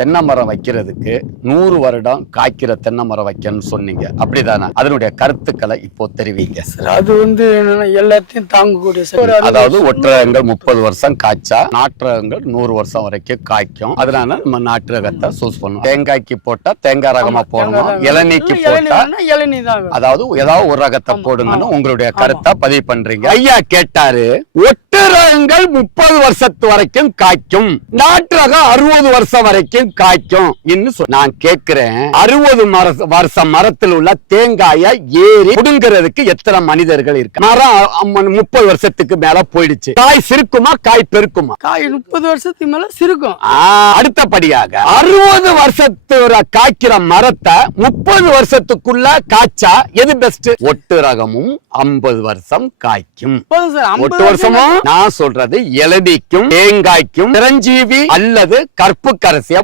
தென்னை மரம் வைக்கிறதுக்கு நூறு வருடம் காய்க்கிற தென்னை மரம் வைக்கணும்னு சொன்னீங்க. அப்படிதானே? அதனுடைய கருத்துக்களை இப்போ தெரிவிங்க. அது வந்து எல்லாத்தையும் தாங்கக்கூடிய அதாவது ஒற்றகங்கள் முப்பது வருஷம் காய்ச்சா நாற்றகங்கள் நூறு வருஷம் வரைக்கும் காய்க்கும். அதனால நம்ம நாட்டு ரகத்தை சூஸ் பண்ணுவோம். தேங்காய்க்கு போட்டா தேங்காய் ரகமா போடணும். இளநீக்கு இளநீ போட்டா இளநீ. அதாவது ஏதாவது ஒரு ரகத்தை போடுங்கன்னு. உங்களுடைய. கருத்தை பதிவு பண்றீங்க. ஐயா கேட்டாரு ஒட்டு ரகங்கள் முப்பது வருஷத்து வரைக்கும் காய்க்கும். நாட்டு ரகம் அறுபது வருஷம் வரைக்கும் காய்க்கும் இன்னும் நான் கேட்கிறேன். அறுபது வருஷம் மரத்தில் உள்ள தேங்காய ஏறி புடுங்கிறதுக்கு எத்தனை மனிதர்கள் இருக்கு மரம் முப்பது வருஷத்துக்கு மேல போயிடுச்சு. காய் சிறுக்குமா காய் பெருக்குமா? காய் முப்பது வருஷத்துக்கு மேல சிறுக்கும். அடுத்தபடியாக அறுபது வருஷத்தோட காய்க்கிற மரத்தை முப்பது வருஷத்துக்குள்ள காய்ச்சா எது பெஸ்ட் ஒட்டு ரகமும் ஐம்பது வருஷம் காய்க்கும். ஒட்டு வருஷமும் நான் சொல்றது இளநீக்கும் தேங்காய்க்கும் சிரஞ்சீவி அல்லது கற்பு கரசிய